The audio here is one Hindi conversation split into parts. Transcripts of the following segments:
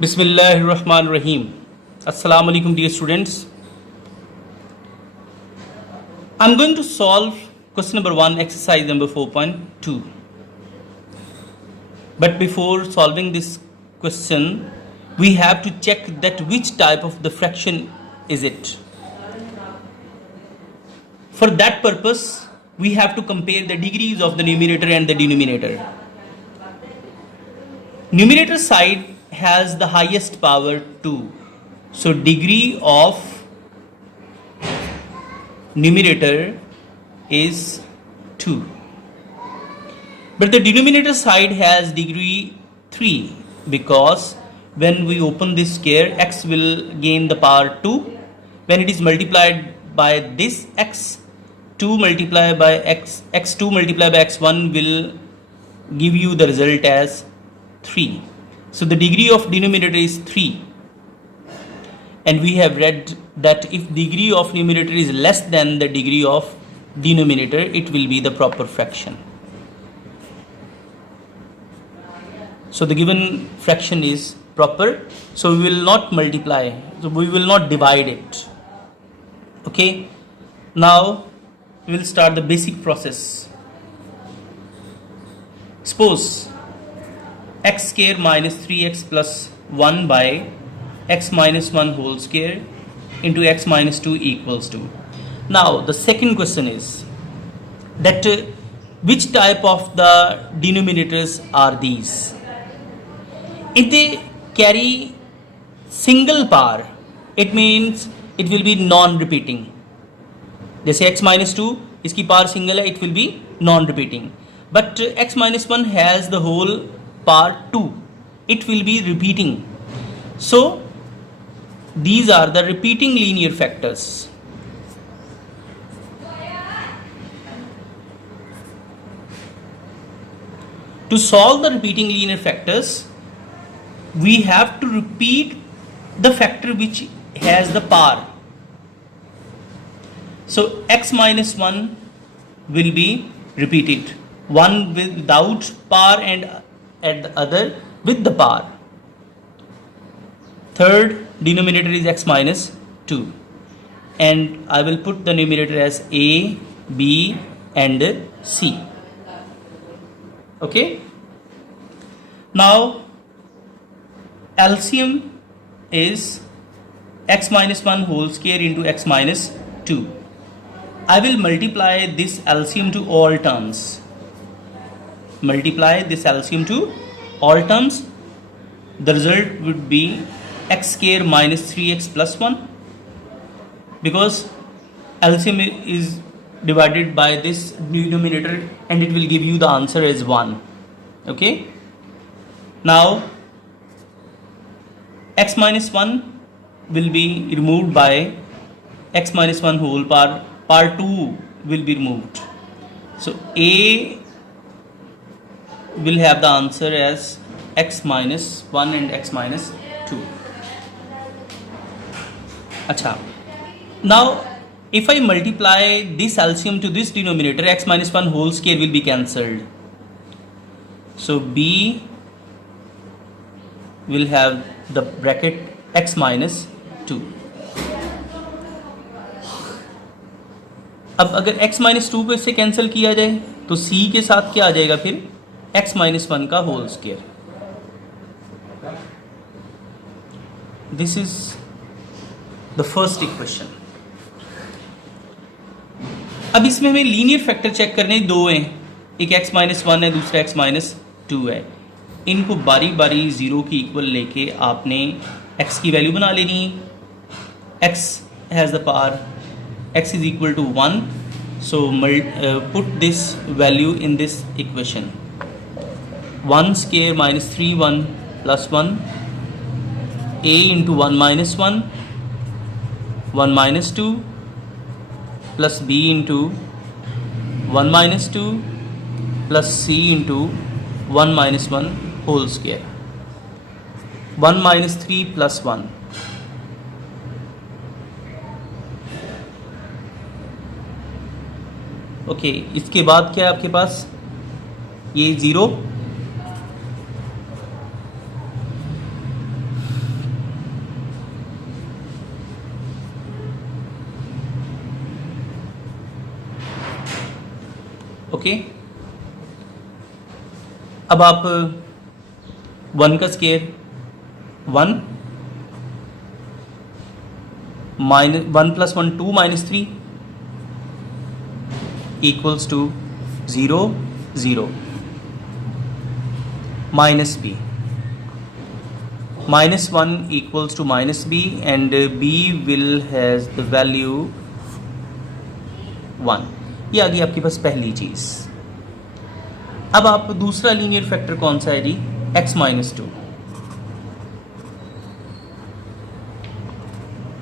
Bismillahirrahmanirrahim. Assalamu alaikum dear students. I'm going to solve question number 1, exercise number 4.2. But before solving this question, we have to check that which type of the fraction is it. For that purpose, we have to compare the degrees of the numerator and the denominator. Numerator side has the highest power 2. So degree of numerator is 2. But the denominator side has degree 3 because when we open this square, x will gain the power 2. When it is multiplied by this x, 2 multiplied by x, x2 multiplied by x1 will give you the result as 3. So the degree of denominator is 3. And we have read that if degree of numerator is less than the degree of denominator, it will be the proper fraction. So the given fraction is proper. So we will not multiply. So we will not divide it. Okay. Now we will start the basic process. Suppose x square minus 3x plus 1 by x minus 1 whole square into x minus 2 equals to. Now the second question is that which type of the denominators are these? If they carry single power, it means it will be non-repeating. जैसे x minus 2 इसकी power single है, it will be non-repeating. But x minus 1 has the whole power 2. It will be repeating. So these are the repeating linear factors. To solve the repeating linear factors, we have to repeat the factor which has the power. So x minus 1 will be repeated. One without power and at the other with the power. Third denominator is x minus 2. And I will put the numerator as a, b and c. Okay. Now LCM is x minus 1 whole square into x minus 2. I will multiply this LCM to all terms. Multiply this LCM to all terms. The result would be x square minus 3x plus 1 because LCM is divided by this denominator and it will give you the answer as 1. Okay. Now x minus 1 will be removed by x minus 1 whole power 2 will be removed. So A will have the answer as x minus 1 and x minus 2. Acha. Now if I multiply this LCM to this denominator, x minus 1 whole square will be cancelled. So B will have the bracket x minus 2. अब अगर x माइनस 2 को इससे कैंसिल किया जाए तो c के साथ क्या आ जाएगा फिर x माइनस 1 का whole square. This is the first equation. अब इसमें हमें लीनियर फैक्टर चेक करने दो हैं. एक x माइनस 1 है, दूसरा x माइनस 2 है. इनको बारी बारी ज़ीरो की इक्वल लेके आपने x की वैल्यू बना लेनी है. x has the power x is equal to 1. So put this value in this equation. 1 square minus 3 1 plus 1 a into 1 minus 1 1 minus 2 plus b into 1 minus 2 plus c into 1 minus 1 whole square. 1 minus 3 plus 1. Okay इसके बाद क्या है आपके पास ये 0 ओके, अब आप 1 का square 1 minus 1 plus 1 2 minus 3 equals to 0 0 minus b, minus 1 equals to minus b and b will has the value 1. ये आ गई आपके पास पहली चीज़. अब आप दूसरा लीनियर फैक्टर कौन सा है जी? x minus 2.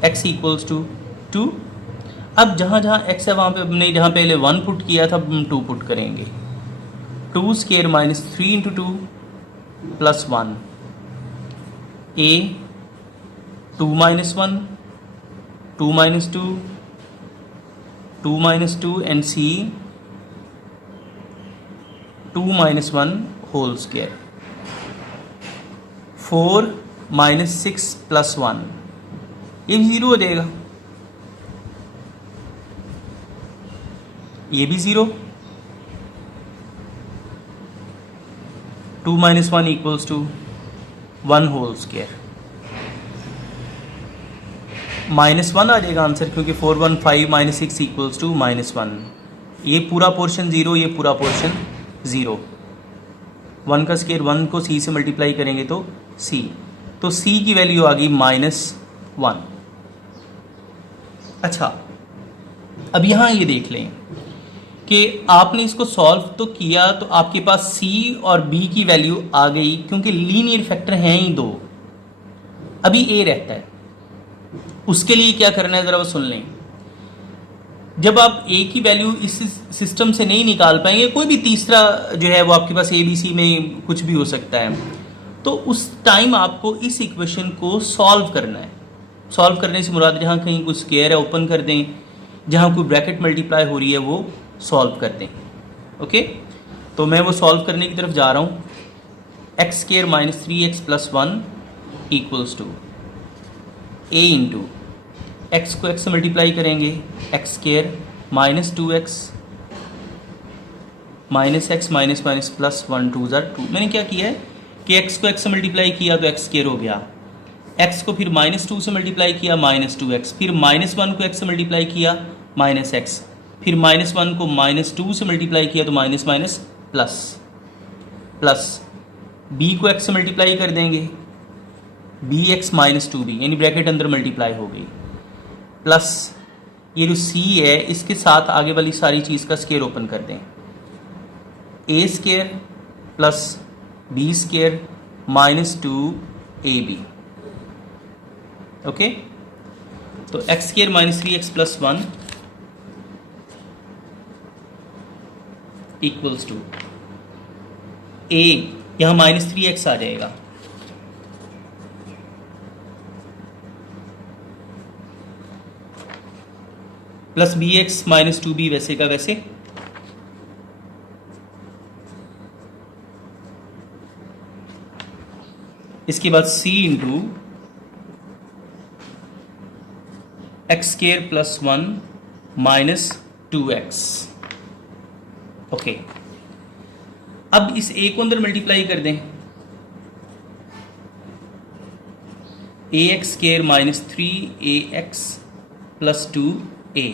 x equals to 2. अब जहाँ जहाँ x है वहाँ पे हमने जहाँ पहले 1 पुट किया था हम 2 पुट करेंगे. 2 square minus 3 into 2 plus 1 a 2 minus 1 2 minus 2 2 minus 2 and c 2 minus 1 whole square 4 minus 6 plus 1 ये भी 0 हो जाएगा, ये भी 0. 2 minus 1 equals to 1 whole square. Minus 1 आ जाएगा आंसर, क्योंकि 4 1 5 माइनस 6 इक्वल्स टू माइनस 1. ये पूरा पोर्शन 0, ये पूरा पोर्शन 0. 1 का स्क्वायर 1 को c से मल्टीप्लाई करेंगे तो c, तो c की वैल्यू आ गई -1. अच्छा, अब यहाँ ये देख लें कि आपने इसको सॉल्व तो किया तो आपके पास c और b की वैल्यू आ गई, क्योंकि लीनियर फैक्टर हैं ही 2. अभी a रहता है, उसके लिए क्या करना है ज़रा वो सुन लें. जब आप a की वैल्यू इस सिस्टम से नहीं निकाल पाएंगे, कोई भी तीसरा जो है वो आपके पास a b c में कुछ भी हो सकता है, तो उस टाइम आपको इस इक्वेशन को सॉल्व करना है. सॉल्व करने से मुराद जहाँ कहीं कुछ स्क्वायर है ओपन कर दें, जहाँ कोई ब्रैकेट मल्टीप्लाई हो रही है वो सॉल्व कर दें. ओके, तो मैं वो सॉल्व करने की तरफ जा रहा हूँ. X square minus 3x plus 1 equals to a into x को x से मल्टीप्लाई करेंगे, x square minus 2x minus x minus minus plus 1 2 ज़ार 2. मैंने क्या किया है कि x को x से मल्टीप्लाई किया तो एक्स स्केयर हो गया, x को फिर -2 से मल्टीप्लाई किया -2x, फिर -1 को x से मल्टीप्लाई किया -x, फिर -1 को -2 से मल्टीप्लाई किया तो minus minus plus plus b को x से मल्टीप्लाई कर देंगे, bx माइनस 2b यानी ब्रैकेट अंदर मल्टीप्लाई हो गई, प्लस ये जो c है इसके साथ आगे वाली सारी चीज़ का स्केयर ओपन कर दें. a square plus b square -2ab. Okay, तो x square minus 3x plus 1 equals to a, यहाँ -3x आ जाएगा, प्लस bx माइनस 2b वैसे का वैसे, इसके बाद c into x square plus 1 minus 2x. Okay, अब इस a को अंदर मल्टीप्लाई कर दें, ax square minus 3ax plus 2a.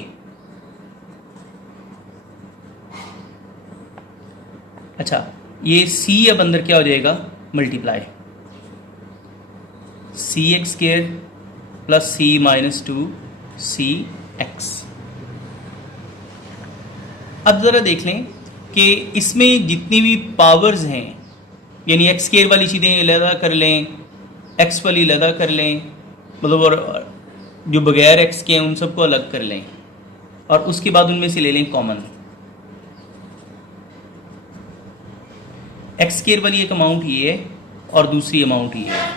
अच्छा, ये c अब अंदर क्या हो जाएगा multiply, cx square plus c minus 2cx. अब ज़रा देख लें कि इसमें जितनी भी पावर्स हैं, यानी एक्स स्केयर वाली चीज़ें अलहदा कर लें, एक्स वाली अलहदा कर लें, मतलब और जो बगैर एक्स के हैं उन सबको अलग कर लें, और उसके बाद उनमें से ले लें कॉमन. एक्स स्केयर वाली एक अमाउंट ये है और दूसरी अमाउंट ये है.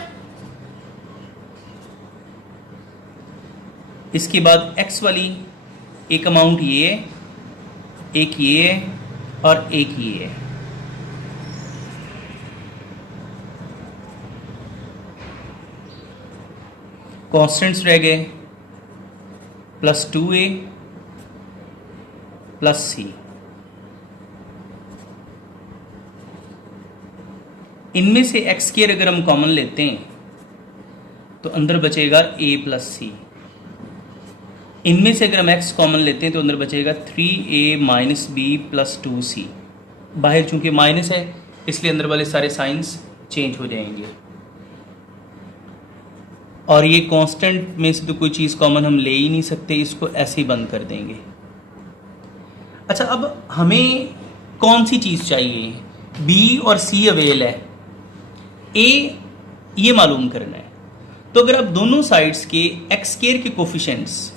इसके बाद x वाली एक अमाउंट ये है, एक ये है और एक ये है. कॉन्स्टेंट्स रह गए प्लस 2a प्लस c. इनमें से एक्स स्क्वायर अगर हम कॉमन लेते हैं तो अंदर बचेगा a प्लस सी। इनमें से अगर हम x कॉमन लेते हैं तो अंदर बचेगा 3a minus B plus 2c। बाहर चूंकि माइनस है इसलिए अंदर वाले सारे साइंस चेंज हो जाएंगे, और ये कांस्टेंट में से तो कोई चीज़ कॉमन हम ले ही नहीं सकते, इसको ऐसे ही बंद कर देंगे। अच्छा, अब हमें कौन सी चीज़ चाहिए? b और c अवेल है, a ये मालूम करना है। तो अगर आप दोनों साइड्स के एक्स स्क्वायर के कोफिशिएंट्स,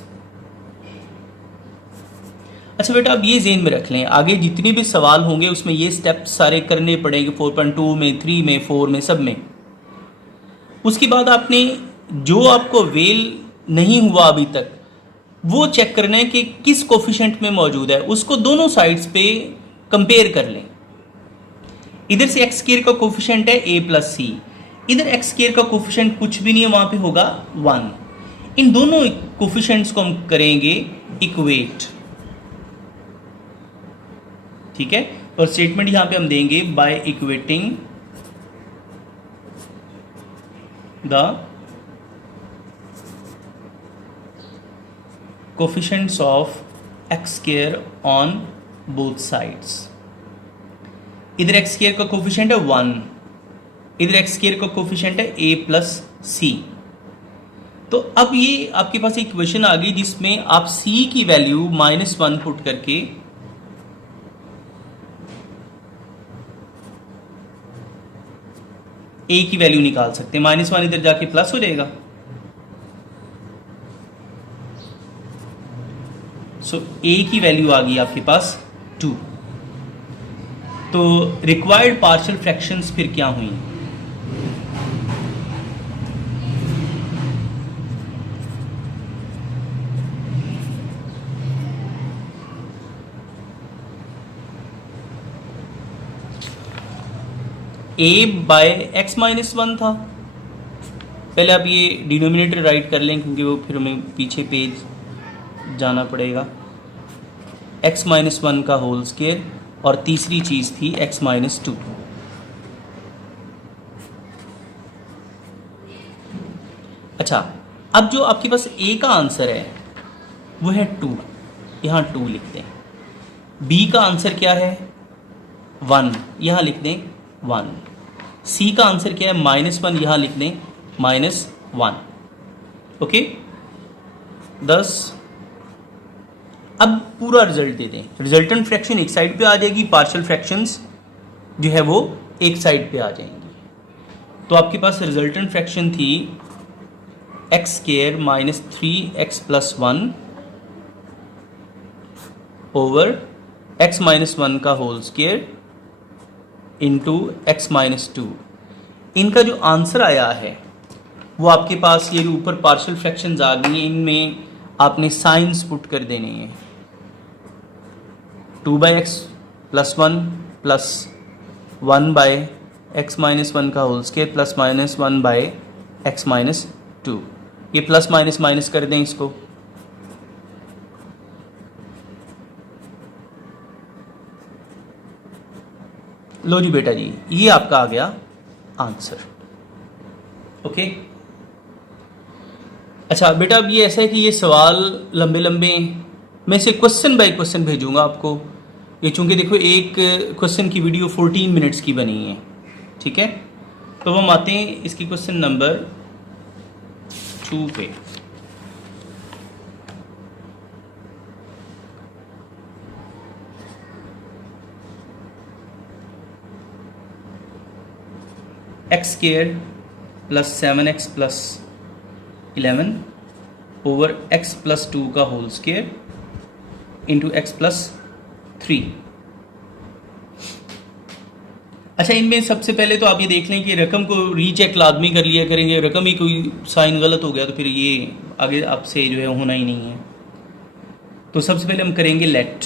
अच्छा बेटा आप ये ज़हन में रख लें, आगे जितने भी सवाल होंगे उसमें ये स्टेप सारे करने पड़ेंगे, 4.2 में, 3 में, 4 में, सब में। उसके बाद आपने जो आपको वेल नहीं हुआ अभी तक वो चेक करना है कि किस कोफिशिएंट में मौजूद है, उसको दोनों साइड्स पे कंपेयर कर लें। इधर से एक्स स्क्वायर का कोफिशिएंट है a प्लस सी, इधर एक्स स्क्वायर का कोफिशिएंट कुछ भी नहीं है, वहां पे होगा 1। इन दोनों कोफिशिएंट्स को हम करेंगे इक्वेट, ठीक है। और स्टेटमेंट यहां पे हम देंगे by equating the coefficients of x square on both sides. इधर एक्स स्क्वायर का कोफिशिएंट है 1, इधर एक्स स्क्वायर का कोफिशिएंट है a प्लस सी। तो अब ये आपके पास एक इक्वेशन आ गई जिसमें आप c की वैल्यू -1 पुट करके a की वैल्यू निकाल सकते हैं। -1 इधर जाके प्लस हो जाएगा, सो a की वैल्यू आ गई आपके पास 2। तो रिक्वायर्ड पार्शियल फ्रैक्शंस फिर क्या हुई? a बाय एक्स माइनस 1 था। पहले आप ये डिनोमिनेटर राइट कर लें क्योंकि वो फिर हमें पीछे पेज जाना पड़ेगा। x माइनस 1 का होल स्क्वायर, और तीसरी चीज़ थी x माइनस 2। अच्छा, अब जो आपके पास a का आंसर है वो है 2, यहाँ 2 लिख दें। b का आंसर क्या है 1, यहाँ लिख दें 1। c का आंसर क्या है -1, यहाँ लिख दें -1। ओके, 10। अब पूरा रिजल्ट दे दें। रिजल्टेंट फ्रैक्शन एक साइड पे आ जाएगी, पार्शियल फ्रैक्शंस जो है वो एक साइड पे आ जाएंगी। तो आपके पास रिजल्टेंट फ्रैक्शन थी x square minus 3x plus 1 over x minus 1 का whole square into x minus 2। इनका जो आंसर आया है वो आपके पास ये ऊपर पार्शियल फ्रैक्शंस आ गई हैं, इनमें आपने साइंस पुट कर देने हैं। 2/x plus 1 plus 1/x minus 1 का whole square plus -1/x minus 2। ये प्लस माइनस माइनस कर दें इसको। लो जी बेटा जी, ये आपका आ गया आंसर। ओके, अच्छा बेटा अब ये ऐसा है कि ये सवाल लंबे लंबे, मैं इसे क्वेश्चन बाय क्वेश्चन भेजूंगा आपको। ये चूंकि देखो एक क्वेश्चन की वीडियो 14 मिनट्स की बनी है, ठीक है। तो हम आते हैं इसकी क्वेश्चन नंबर 2 पे। X square plus 7x plus 11 over x plus 2 का whole square into x plus 3। अच्छा, इनमें सबसे पहले तो आप ये देख लें कि रकम को रीचेक लाजमी कर लिया करेंगे। रकम ही कोई साइन गलत हो गया तो फिर ये आगे आपसे जो है होना ही नहीं है। तो सबसे पहले हम करेंगे लेट,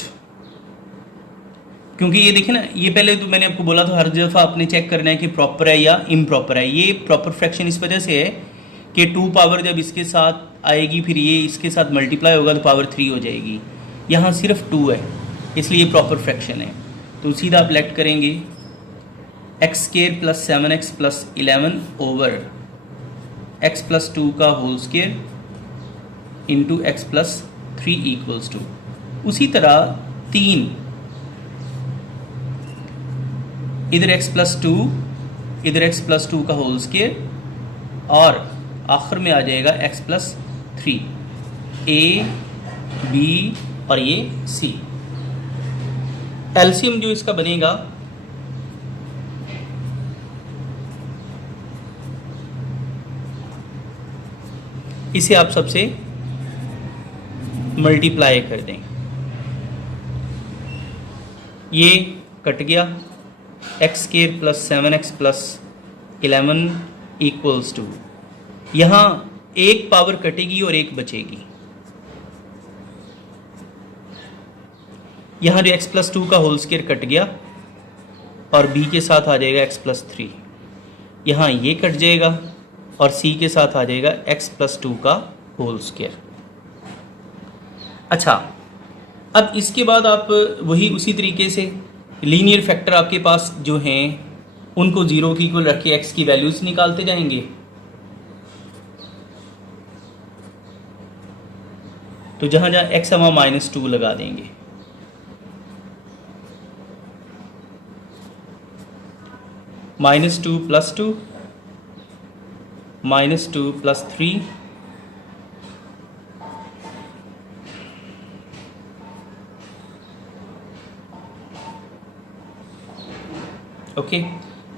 क्योंकि ये देखिए ना, ये पहले तो मैंने आपको बोला था हर दफ़ा आपने चेक करना है कि प्रॉपर है या इम्प्रॉपर है। ये प्रॉपर फ्रैक्शन इस वजह से है कि 2 पावर जब इसके साथ आएगी फिर ये इसके साथ मल्टीप्लाई होगा तो पावर 3 हो जाएगी। यहाँ सिर्फ 2 है इसलिए ये प्रॉपर फ्रैक्शन है। तो सीधा आप लेट करेंगे x square plus 7x plus 11 over x plus 2 का whole square into x plus 3 equals to, उसी तरह 3 इधर x प्लस 2 इधर x प्लस 2 का होल स्केयर और आखिर में आ जाएगा x प्लस 3, a b और ये c। एलसीएम जो इसका बनेगा इसे आप सबसे मल्टीप्लाई कर दें, ये कट गया, x square plus 7x plus 11 equals to, यहाँ एक पावर कटेगी और एक बचेगी, यहाँ जो x प्लस 2 का होल स्केयर कट गया और b के साथ आ जाएगा x प्लस 3, यहाँ ये कट जाएगा और c के साथ आ जाएगा x प्लस 2 का होल स्केयर। अच्छा, अब इसके बाद आप वही उसी तरीके से लीनियर फैक्टर आपके पास जो हैं उनको जीरो की इक्वल रख के x की वैल्यूज निकालते जाएंगे। तो जहां जहां x है वहां -2 लगा देंगे, -2 प्लस 2, -2 प्लस 3, ओके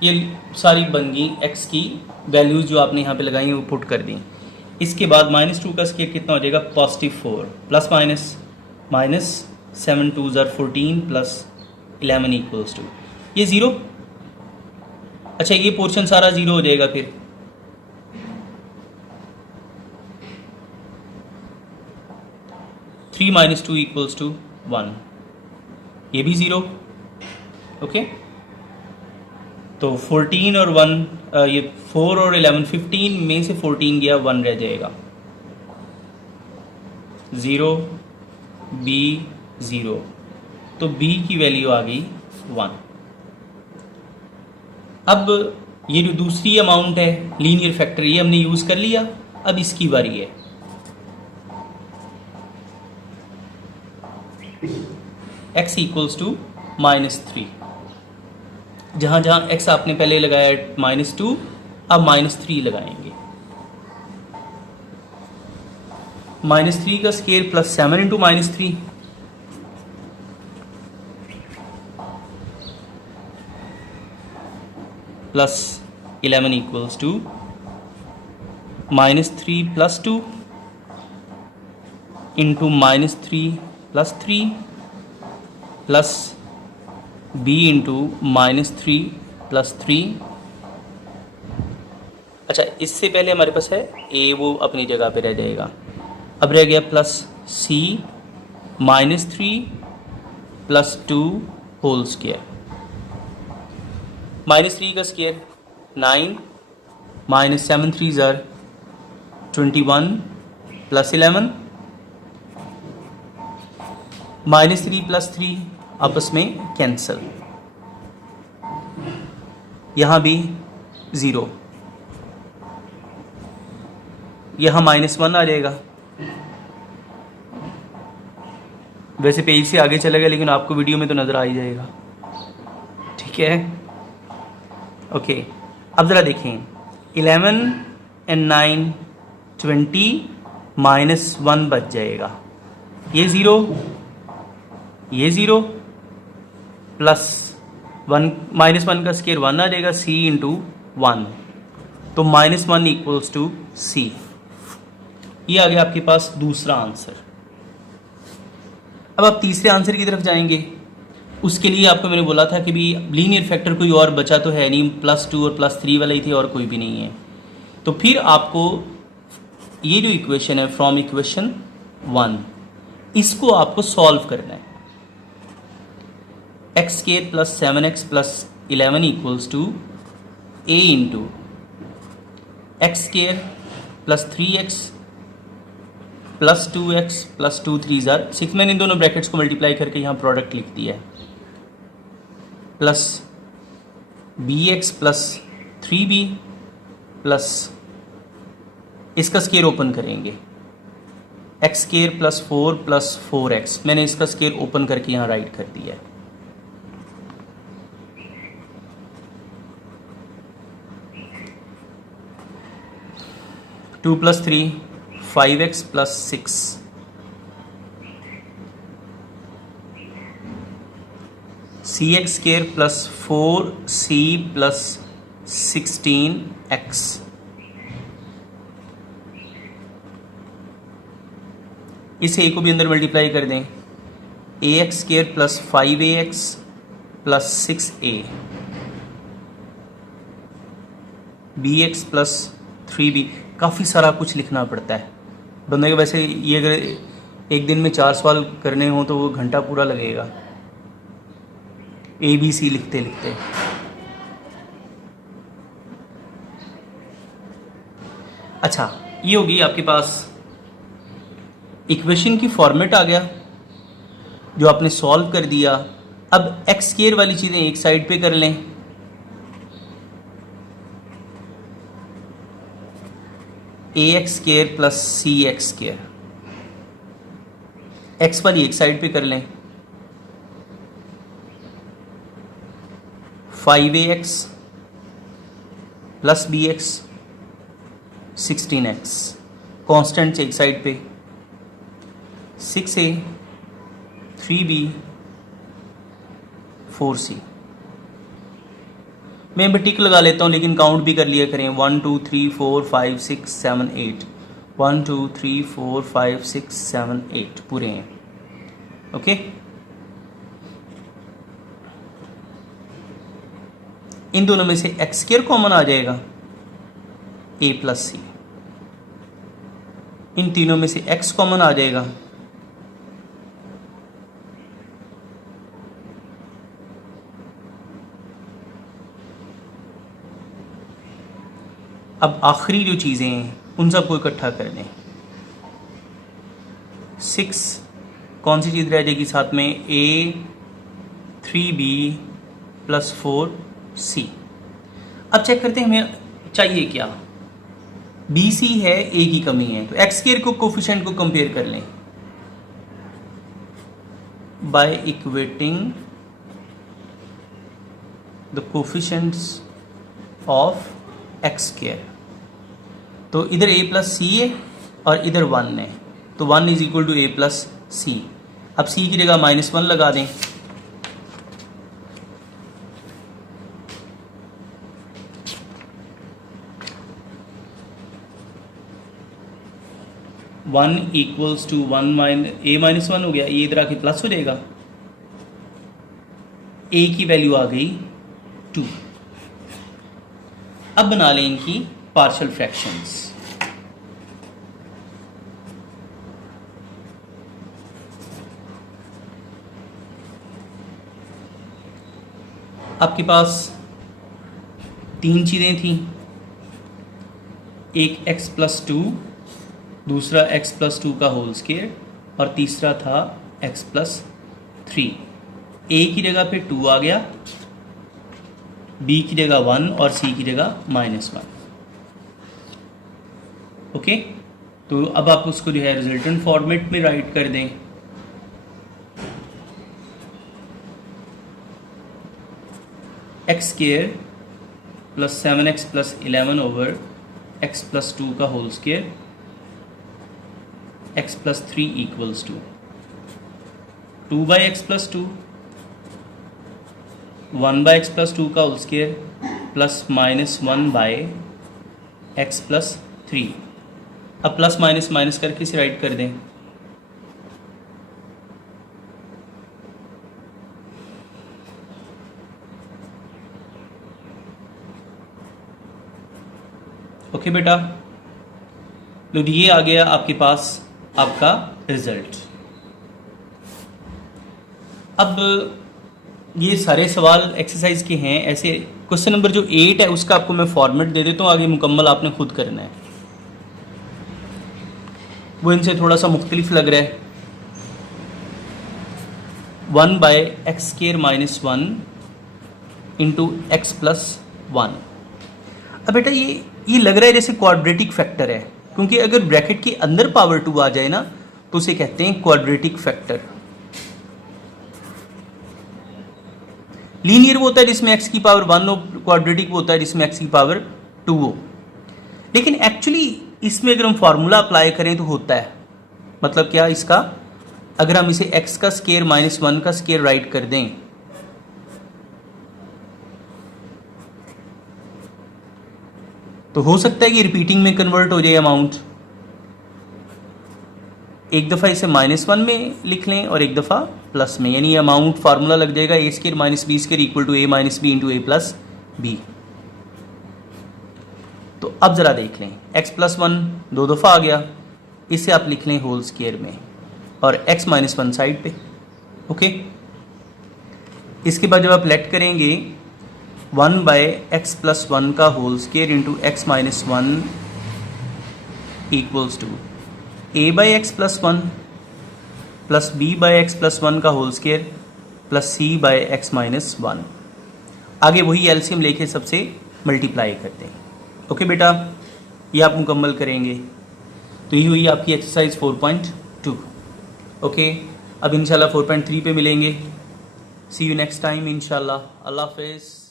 ये सारी बन गई x की वैल्यूज जो आपने यहाँ पे लगाई हैं वो पुट कर दी। इसके बाद -2 का स्केयर कितना हो जाएगा +4 plus minus -7 2s are 14 plus 11 equals to ये 0। अच्छा ये पोर्शन सारा 0 हो जाएगा, फिर थ्री माइनस 2 इक्वल्स टू 1, ये भी 0। ओके तो 14 और 1 ये 4 और 11 15 में से 14 गया, 1 रह जाएगा, 0 b 0, तो b की वैल्यू आ गई 1। अब ये जो दूसरी अमाउंट है लीनियर फैक्टर ये हमने यूज़ कर लिया, अब इसकी बारी है। x इक्वल्स टू -3, जहाँ जहाँ x आपने पहले लगाया -2 अब -3 लगाएंगे। -3 का square plus 7 into -3, plus 11 equals to -3 plus 2 into -3 plus 3 plus b into -3 plus 3। अच्छा इससे पहले हमारे पास है a, वो अपनी जगह पे रह जाएगा। अब रह गया plus c -3 plus 2 whole square, -3 का square 9 -7 3s are 21 plus 11, -3 plus 3 आपस में कैंसल, यहाँ भी 0, यहाँ -1 आ जाएगा। वैसे पेज से आगे चलेगा लेकिन आपको वीडियो में तो नज़र आ ही जाएगा, ठीक है। ओके अब ज़रा देखें 11 and 9 20 -1 बच जाएगा, ये 0 ये 0 प्लस 1 -1 का स्केयर 1 आ जाएगा, c इंटू 1, तो -1 इक्वल्स टू c। ये आ गया आपके पास दूसरा आंसर। अब आप तीसरे आंसर की तरफ जाएंगे, उसके लिए आपको मैंने बोला था कि भी लीनियर फैक्टर कोई और बचा तो है नहीं, +2 और +3 वाला ही थे और कोई भी नहीं है। तो फिर आपको ये जो इक्वेशन है फ्रॉम इक्वेशन 1 इसको आपको सॉल्व करना है। X square plus 7x plus 11 equals to a into x square plus 3x plus 2x plus 2 3s are 6। मैंने इन दोनों ब्रैकेट्स को मल्टीप्लाई करके यहाँ प्रोडक्ट लिख दिया है, plus b x plus 3b plus इसका स्केयर ओपन करेंगे x square plus 4 plus 4x। मैंने इसका स्केयर ओपन करके यहाँ राइट कर दिया है। Two plus 3 5x plus 6 C x square plus 4c plus 16x। इस a को भी अंदर मल्टीप्लाई कर दें A x square plus 5ax plus 6a B x plus 3b। काफ़ी सारा कुछ लिखना पड़ता है बंदे के। वैसे ये अगर एक दिन में 4 सवाल करने हो तो वो घंटा पूरा लगेगा ABC लिखते लिखते। अच्छा, ये होगी आपके पास इक्वेशन की फॉर्मेट आ गया जो आपने सॉल्व कर दिया। अब एक्स स्क्वायर वाली चीज़ें एक साइड पे कर लें। A x square plus c x square x वाली एक साइड पे कर लें। 5ax plus b x 16x constant एक साइड पे 6a 3b 4c। मैं भी टिक लगा लेता हूँ लेकिन काउंट भी कर लिया करें। 1 2 3 4 5 6 7 8 1 2 3 4 5 6 7 8 पूरे हैं। ओके, इन दोनों में से एक्स स्क्वायर कॉमन आ जाएगा a प्लस सी। इन तीनों में से x कॉमन आ जाएगा अब आखिरी जो चीज़ें हैं उन सबको इकट्ठा कर दें। 6 कौन सी चीज़ रह जाएगी साथ में a 3b प्लस 4c। अब चेक करते हैं हमें चाहिए क्या। BC है, a की कमी है, तो एक्स स्क्वायर को कोफिशिएंट को कंपेयर कर लें by equating the coefficients of x square. तो इधर a प्लस सी है और इधर 1 है, तो 1 is equal to a plus सी। अब c की जगह -1 लगा दें। One equals to a minus 1 हो गया, ये इधर आके प्लस हो जाएगा। a की वैल्यू आ गई 2। अब बना लें इनकी पार्शियल फ्रैक्शंस। आपके पास 3 चीज़ें थी, एक x प्लस 2, दूसरा x प्लस 2 का होल स्क्वायर और तीसरा था x प्लस 3। a की जगह पे 2 आ गया, b की जगह 1 और c की जगह -1। ओके, तो अब आप उसको जो है रिजल्टेंट फॉर्मेट में राइट कर दें। X square plus 7x plus 11 over x plus 2 का whole square x plus 3 equals to 2 by x plus 2 1 by x plus 2 का whole square plus -1 by x plus 3। अब प्लस माइनस माइनस करके इसे राइट कर दें। ओके बेटा, लो ये आ गया आपके पास आपका रिजल्ट। अब ये सारे सवाल एक्सरसाइज के हैं। ऐसे क्वेश्चन नंबर जो 8 है उसका आपको मैं फॉर्मेट दे देता हूँ, आगे मुकम्मल आपने खुद करना है। वो इनसे थोड़ा सा मुख्तलिफ लग रहा है। 1 by x square -1 into x plus one. अब बेटा ये लग रहा है जैसे क्वाड्रेटिक फैक्टर है, क्योंकि अगर ब्रैकेट के अंदर पावर 2 आ जाए ना तो उसे कहते हैं क्वाड्रेटिक फैक्टर। लीनियर वो होता है जिसमें x की पावर 1 हो, क्वाड्रेटिक वो होता है जिसमें x की पावर 2 हो। लेकिन एक्चुअली इसमें अगर हम फार्मूला अप्लाई करें तो होता है, मतलब क्या इसका, अगर हम इसे x का स्केयर माइनस 1 का स्केयर राइट कर दें तो हो सकता है कि रिपीटिंग में कन्वर्ट हो जाए अमाउंट। एक दफ़ा इसे -1 में लिख लें और एक दफ़ा प्लस में, यानी अमाउंट फार्मूला लग जाएगा A square minus B square equal to A minus B into A plus B. तो अब ज़रा देख लें, x प्लस 1 दो दफ़ा आ गया, इसे आप लिख लें होल स्केयर में और x माइनस 1 साइड पे। ओके, इसके बाद जब आप लेट करेंगे 1 बाय एक्स प्लस 1 का whole square into x minus 1 equals to a by x plus 1 plus b by x plus 1 का whole square plus c by x minus 1। आगे वही एलसीएम लेके सबसे मल्टीप्लाई करते हैं। ओके बेटा, ये आप मुकम्मल करेंगे तो ये हुई आपकी एक्सरसाइज 4.2। ओके, अब इंशाल्लाह 4.3 पे मिलेंगे। सी यू नेक्स्ट टाइम इंशाल्लाह। अल्लाह हाफिज़।